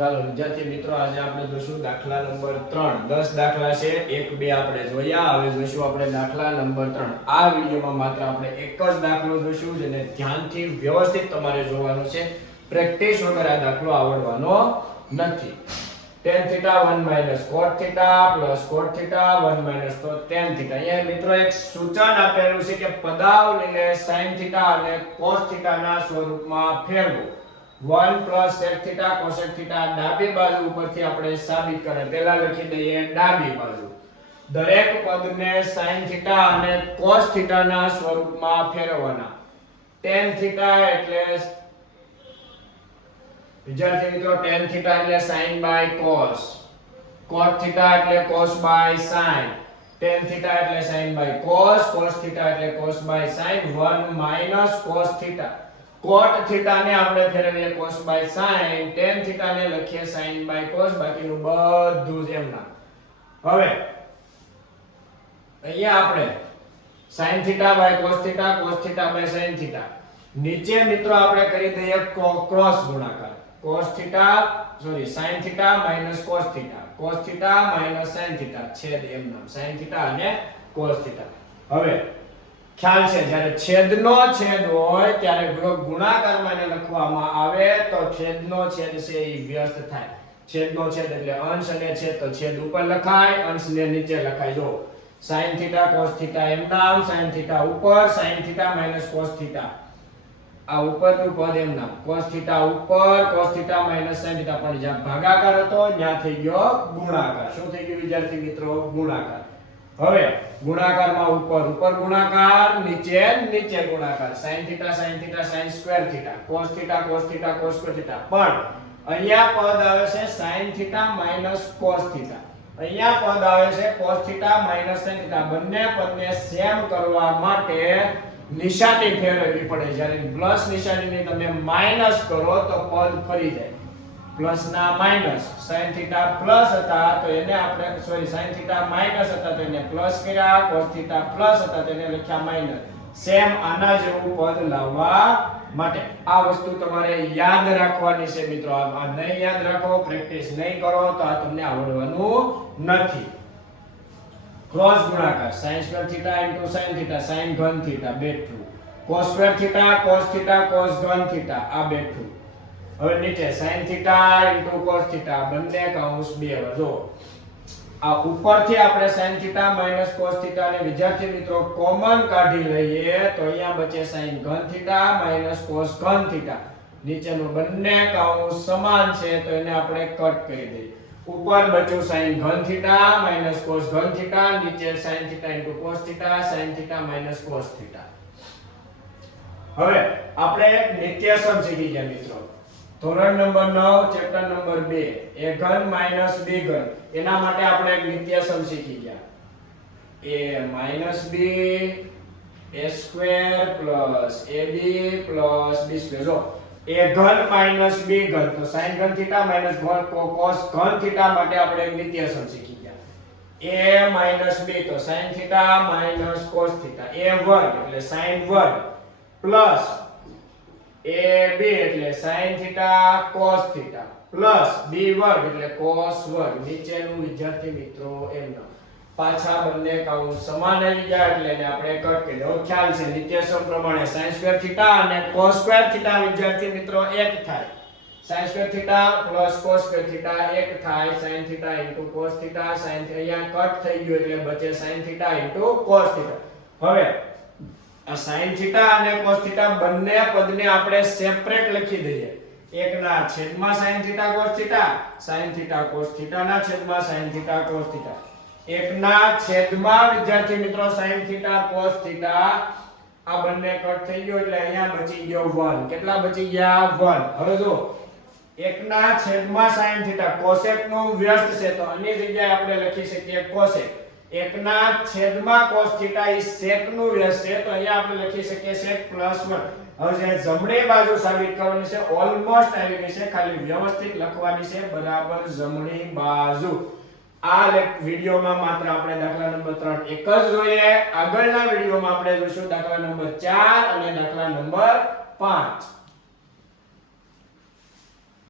ચાલો વિદ્યાર્થી મિત્રો આજે આપણે જોઈશું દાખલા નંબર 3 10 દાખલા છે 1 2 આપણે જોયા હવે જોઈશું આપણે દાખલા નંબર 3 આ વિડિયોમાં માત્ર આપણે એક જ દાખલો જોઈશું જેને ધ્યાનથી વ્યવસ્થિત તમારે જોવાનો છે પ્રેક્ટિસ વગર આ દાખલો આવડવાનો નથી tan θ 1 cot θ plus cot θ 1 તો tan θ અહીંયા મિત્રો એક સૂચન આપેલું છે કે પદાવલીને sin θ અને cos θ ના સ્વરૂપમાં ફેરવો 1 plus sec θ cosec θ ડાબી બાજુ ઉપરથી આપણે સાબિત કરે પહેલા લખી દઈએ ડાબી બાજુ દરેક પદને sin θ અને cos θ ના સ્વરૂપમાં ફેરવવાના tan θ એટલે વિદ્યાર્થી મિત્રો tan θ એટલે sin by cos cot θ એટલે cos by sin tan θ એટલે sin by cos cos θ એટલે cos by sin 1 minus cos θ cot θ ને આપણે ફેરવીએ cos by sin tan θ ને લખીએ sin by cos બાકીનું બધું જ એમના હવે અહીંયા આપણે sin θ by cos θ cos θ by sin θ નીચે મિત્રો આપણે કરી દઈએ ક્રોસ ગુણાકાર cos θ sin θ minus cos θ cos θ minus sin θ છેદ એમના sin θ અને cos θ હવે ખ્યાલ છે જ્યારે છેદનો છેદ હોય ત્યારે ગુણાકારમાં એને લખવામાં આવે તો છેદનો છેદ છે એ વ્યસ્ત થાય છેદનો છેદ એટલે અંશ અને છેદ તો છેદ ઉપર લખાય અંશને નીચે લખાય જો sin θ cos θ એમ નામ sin θ ઉપર sin θ minus cos θ આ ઉપરનું પદ એમ નામ cos θ ઉપર cos θ minus sin θ પણ જ્યાં ભાગાકાર હતો ત્યાં થઈ ગયો ગુણાકાર શું થઈ ગયું વિદ્યાર્થી મિત્રો ગુણાકાર હવે ગુણાકારમાં ઉપર ગુણાકાર નીચે ગુણાકાર sin θ sin square θ cos θ cos square θ પણ અહીંયા પદ આવે છે sin θ minus cos θ અહીંયા પદ આવે છે cos θ minus sin θ બંને પદને સેમ કરવા માટે નિશાની ફેરવવી પડે જ્યારે પ્લસ નિશાનીને તમે માઈનસ કરો તો પદ ફરી જાય પ્લસ ના માઈનસ sin θ પ્લસ હતા તો એને આપણે sin θ માઈનસ હતા તો એને પ્લસ કર્યા cos θ પ્લસ હતા તો એને લખ્યા માઈનસ સેમ આના જેવું પદ લાવવા માટે આ વસ્તુ તમારે યાદ રાખવાની છે મિત્રો આ નહીં યાદ રાખો પ્રેક્ટિસ નહીં કરો તો આ તમને આવડવાનું નથી ક્રોસ ગુણાકાર sin square θ sin θ sin ઘન θ બેઠું cos square θ cos ઘન θ આ બેઠું હવે નીચે sin θ cos θ બંને કૌંસ બે જો આ ઉપરથી આપણે sin θ cos θ ને વિદ્યાર્થી મિત્રો કોમન કાઢી લઈએ તો અહીંયા બચે sin ઘન θ cos ઘન θ નીચેનું બંને કૌંસ સમાન છે તો એને આપણે કટ કરી દઈએ ઉપર બચ્યું sin ઘન θ cos ઘન θ નીચે sin θ cos θ sin θ cos θ હવે આપણે નિત્યસમ શીખી ગયા મિત્રો ધોરણ નંબર 9 ચેપ્ટર નંબર 2 a ઘન માઈનસ b ઘન એના માટે આપણે એક નિત્યસમ શીખી ગયા a minus b a square plus ab plus b square જો a ઘન માઈનસ b ઘન તો sin ઘન θ માઈનસ cos ઘન θ માટે આપણે એક નિત્યસમ શીખી ગયા a માઈનસ b તો sin θ માઈનસ cos θ a વર્ગ એટલે sin વર્ગ પ્લસ ab એટલે sin θ cos θ પ્લસ b વર્ગ એટલે cos વર્ગ નીચેનું વિદ્યાર્થી મિત્રો એમનો પાછા બંને કૌંસ સમાન આવી ગયા એટલે એને આપણે કટ કરી દો ખ્યાલ છે નિત્યસમ પ્રમાણે sin સ્ક્વેર θ અને cos સ્ક્વેર θ વિદ્યાર્થી મિત્રો એક થાય sin square θ plus cos square θ એક થાય sin θ cos θ sin અહીંયા કટ થઈ ગયું એટલે બચે sin θ cos θ હવે આ sin θ અને cos θ બંને પદને આપણે સેપરેટ લખી દઈએ એકના છેદમાં sin θ cos θ sin θ cos θ ના છેદમાં sin θ cos θ એકના છેદમાં વિદ્યાર્થી મિત્રો sin θ cos θ આ બંને કટ થઈ ગયો એટલે અહીંયા બચી ગયો 1 કેટલા બચી ગયા 1 હવે જો એકના છેદમાં sin θ cosec નું વ્યસ્ત છે તો આની જગ્યાએ આપણે લખી શકીએ cosec એકના છેદમાં cos θ એ sec નું વ્યસ્ત છે તો અહીંયા આપણે લખી શકીએ sec +1 હવે જે જમણી બાજુ સાબિત કરવાની છે ઓલમોસ્ટ આવી ગઈ છે ખાલી વ્યવસ્થિત લખવાની છે બરાબર જમણી બાજુ આ વિડિયોમાં માત્ર આપણે દાખલા નંબર 3 એક જ જોઈએ આગળના વિડિયોમાં આપણે જોઈશું દાખલા નંબર 4 અને દાખલા નંબર 5